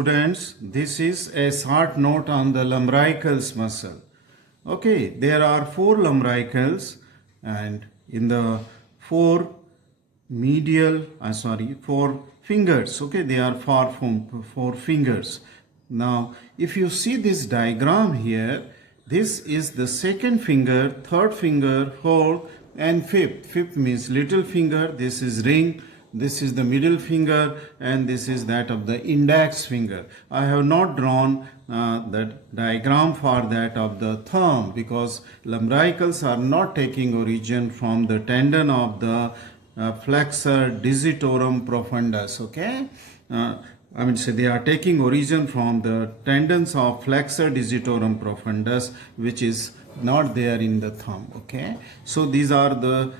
students, this is a short note on the lumbricals muscle. Okay, there are four lumbricals and in the four four fingers. Okay, they are far from four fingers. Now, if you see this diagram here, this is the second finger, third finger, fourth and fifth. Fifth means little finger, this is ring. This is the middle finger and this is that of the index finger. I have not drawn the diagram for that of the thumb because lumbricals are not taking origin from the tendon of the flexor digitorum profundus. Okay, they are taking origin from the tendons of flexor digitorum profundus, which is not there in the thumb. Okay, so these are the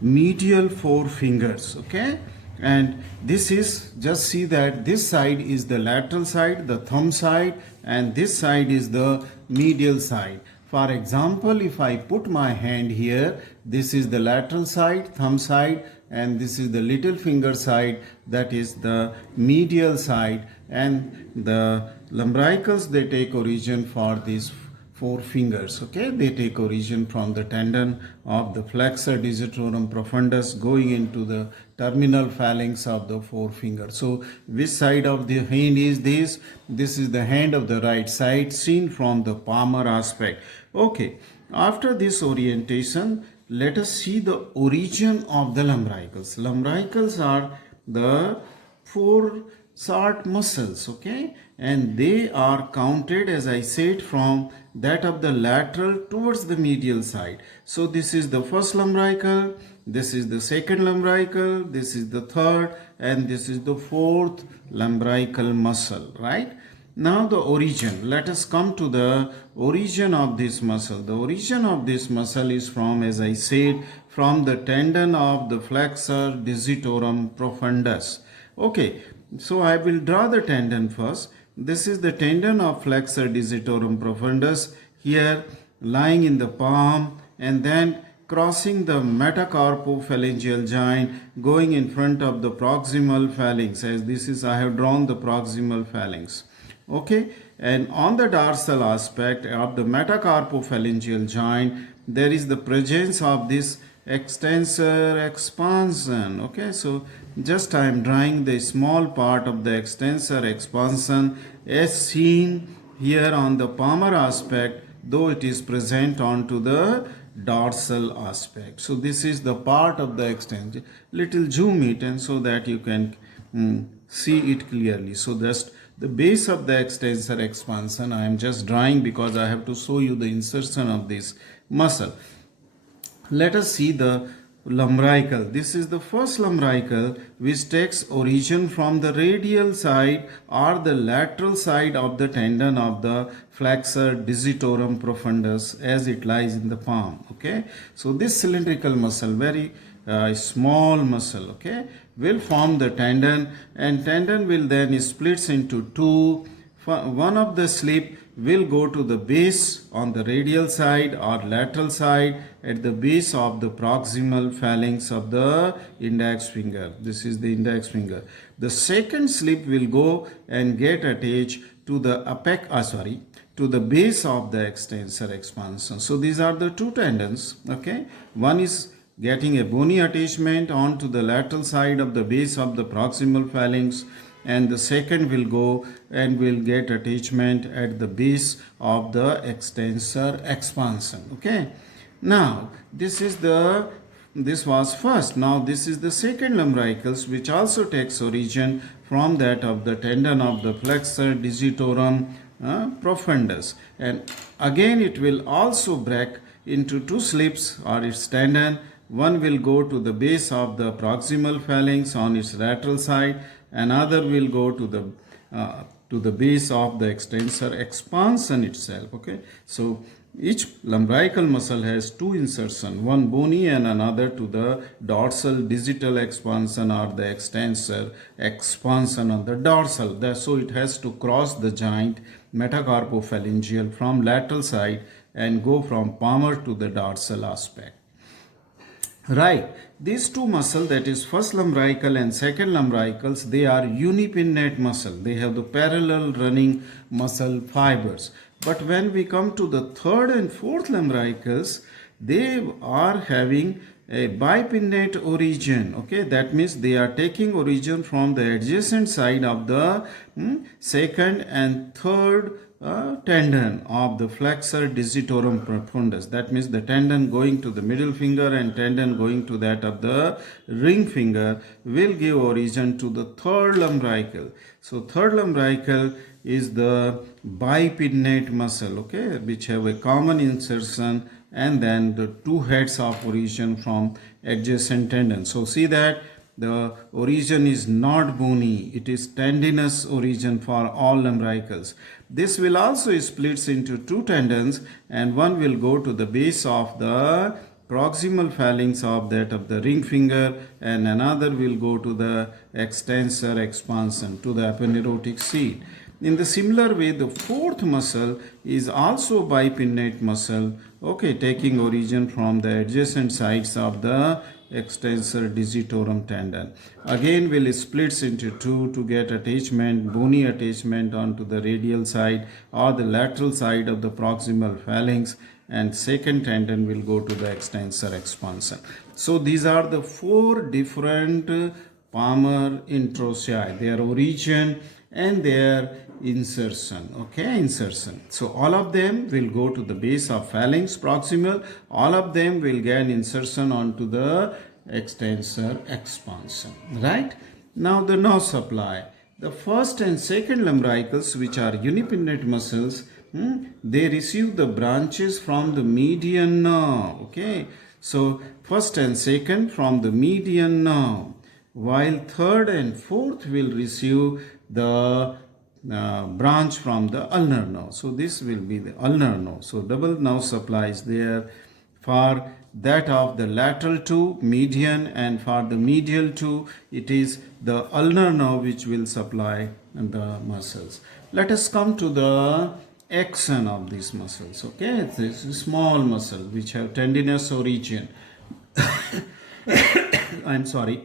medial four fingers. Okay, and this is, just see that this side is the lateral side, the thumb side, and this side is the medial side. For example, if I put my hand here, this is the lateral side, thumb side, and this is the little finger side, that is the medial side, and the lumbricals, they take origin for these four fingers. Okay, they take origin from the tendon of the flexor digitorum profundus going into the terminal phalanx of the four fingers. So which side of the hand is this? This is the hand of the right side seen from the palmar aspect. Okay, after this orientation, let us see the origin of the lumbricals. Lumbricals are the four short muscles. Okay, and they are counted, as I said, from that of the lateral towards the medial side. So this is the first lumbrical, this is the second lumbrical, this is the third, and this is the fourth lumbrical muscle, right? Now the origin, let us come to the origin of this muscle. The origin of this muscle is from, as I said, from the tendon of the flexor digitorum profundus. Okay, so I will draw the tendon first. This is the tendon of flexor digitorum profundus here lying in the palm and then crossing the metacarpophalangeal joint going in front of the proximal phalanx, as this is, I have drawn the proximal phalanx. Okay, and on the dorsal aspect of the metacarpophalangeal joint, there is the presence of this extensor expansion. Okay, so just I am drawing the small part of the extensor expansion as seen here on the palmar aspect, though it is present onto the dorsal aspect. So this is the part of the extension. Little zoom it and so that you can see it clearly. So just the base of the extensor expansion I am just drawing because I have to show you the insertion of this muscle. Let us see the lumbrical. This is the first lumbrical which takes origin from the radial side or the lateral side of the tendon of the flexor digitorum profundus as it lies in the palm. Okay, so this cylindrical muscle, very small muscle, okay, will form the tendon, and tendon will then splits into two. One of the slip will go to the base on the radial side or lateral side at the base of the proximal phalanx of the index finger. This is the index finger. The second slip will go and get attached to the to the base of the extensor expansion. So these are the two tendons. Okay, one is getting a bony attachment onto the lateral side of the base of the proximal phalanx, and the second will go and will get attachment at the base of the extensor expansion. Okay, now this was first. Now this is the second lumbricals, which also takes origin from that of the tendon of the flexor digitorum profundus, and again it will also break into two slips or its tendon. One will go to the base of the proximal phalanx on its lateral side, another will go to the base of the extensor expansion itself. Okay, so each lumbrical muscle has two insertion, one bony and another to the dorsal digital expansion or the extensor expansion on the dorsal. So it has to cross the joint metacarpophalangeal from lateral side and go from palmar to the dorsal aspect. Right. These two muscles, that is first lumbrical and second lumbricals, they are unipinnate muscle. They have the parallel running muscle fibers. But when we come to the third and fourth lumbricals, they are having a bipinnate origin. Okay, that means they are taking origin from the adjacent side of the second and third tendon of the flexor digitorum profundus. That means the tendon going to the middle finger and tendon going to that of the ring finger will give origin to the third lumbrical. So third lumbrical is the bipinnate muscle, okay, which have a common insertion and then the two heads of origin from adjacent tendon. So see that the origin is not bony, it is tendinous origin for all lumbricals. This will also splits into two tendons, and one will go to the base of the proximal phalanx of that of the ring finger, and another will go to the extensor expansion to the aponeurotic seat. In the similar way, the fourth muscle is also bipinnate muscle, okay, taking origin from the adjacent sides of the extensor digitorum tendon. Again will splits into two to get attachment, bony attachment onto the radial side or the lateral side of the proximal phalanx, and second tendon will go to the extensor expansion. So these are the four different palmar introsi, their origin and their insertion, okay, insertion. So all of them will go to the base of phalanx proximal, all of them will get insertion onto the extensor expansion, right? Now the nerve supply, the first and second lumbricals, which are unipinnate muscles, they receive the branches from the median nerve, okay. So first and second from the median nerve, while third and fourth will receive the branch from the ulnar nerve. So this will be the ulnar nerve. So double nerve supply is there for that of the lateral two, median, and for the medial two, it is the ulnar nerve which will supply the muscles. Let us come to the action of these muscles. Okay, it's a small muscle which have tendinous origin. I'm sorry.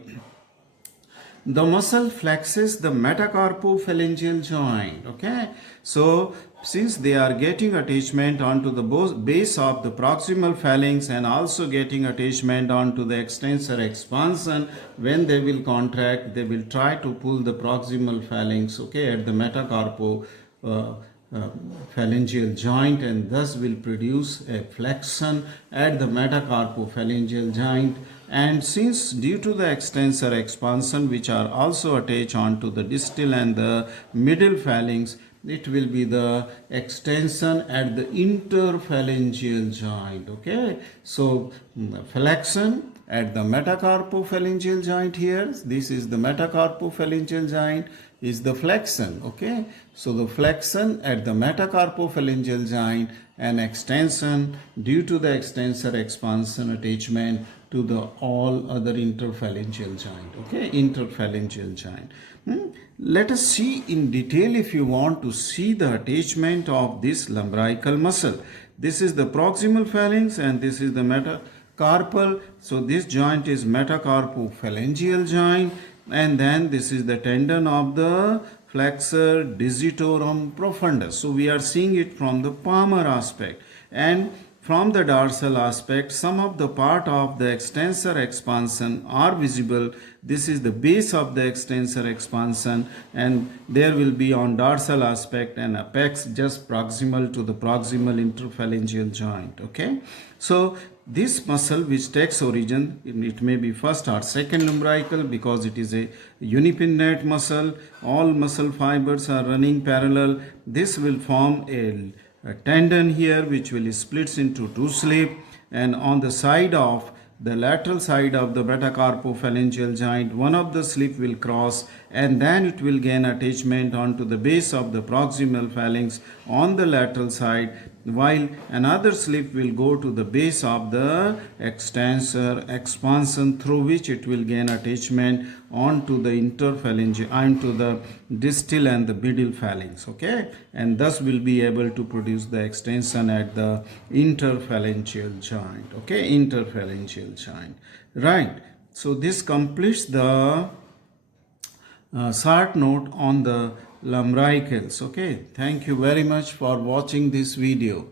The muscle flexes the metacarpophalangeal joint, okay. So since they are getting attachment onto the base of the proximal phalanx and also getting attachment onto the extensor expansion, when they will contract, they will try to pull the proximal phalanx, okay, at the metacarpo phalangeal joint, and thus will produce a flexion at the metacarpophalangeal joint. And since due to the extensor expansion which are also attached onto the distal and the middle phalanx, it will be the extension at the interphalangeal joint, okay. So flexion at the metacarpophalangeal joint here, this is the metacarpophalangeal joint, is the flexion, okay. So the flexion at the metacarpophalangeal joint and extension due to the extensor expansion attachment to the all other interphalangeal joint, okay, interphalangeal joint. Let us see in detail if you want to see the attachment of this lumbrical muscle. This is the proximal phalanx and this is the metacarpal. So this joint is metacarpophalangeal joint, and then this is the tendon of the flexor digitorum profundus. So we are seeing it from the palmar aspect, and from the dorsal aspect, some of the part of the extensor expansion are visible. This is the base of the extensor expansion, and there will be on dorsal aspect an apex just proximal to the proximal interphalangeal joint, okay. So this muscle which takes origin, it may be first or second lumbrical because it is a unipinnate muscle. All muscle fibers are running parallel. This will form a tendon here which will splits into two slip, and on the side of the lateral side of the metacarpophalangeal joint, one of the slip will cross, and then it will gain attachment onto the base of the proximal phalanx on the lateral side, while another slip will go to the base of the extensor expansion, through which it will gain attachment onto the interphalangeal, onto the distal and the middle phalanx, okay, and thus will be able to produce the extension at the interphalangeal joint, okay, interphalangeal joint, right. So this completes the short note on the lumbricals, okay. Thank you very much for watching this video.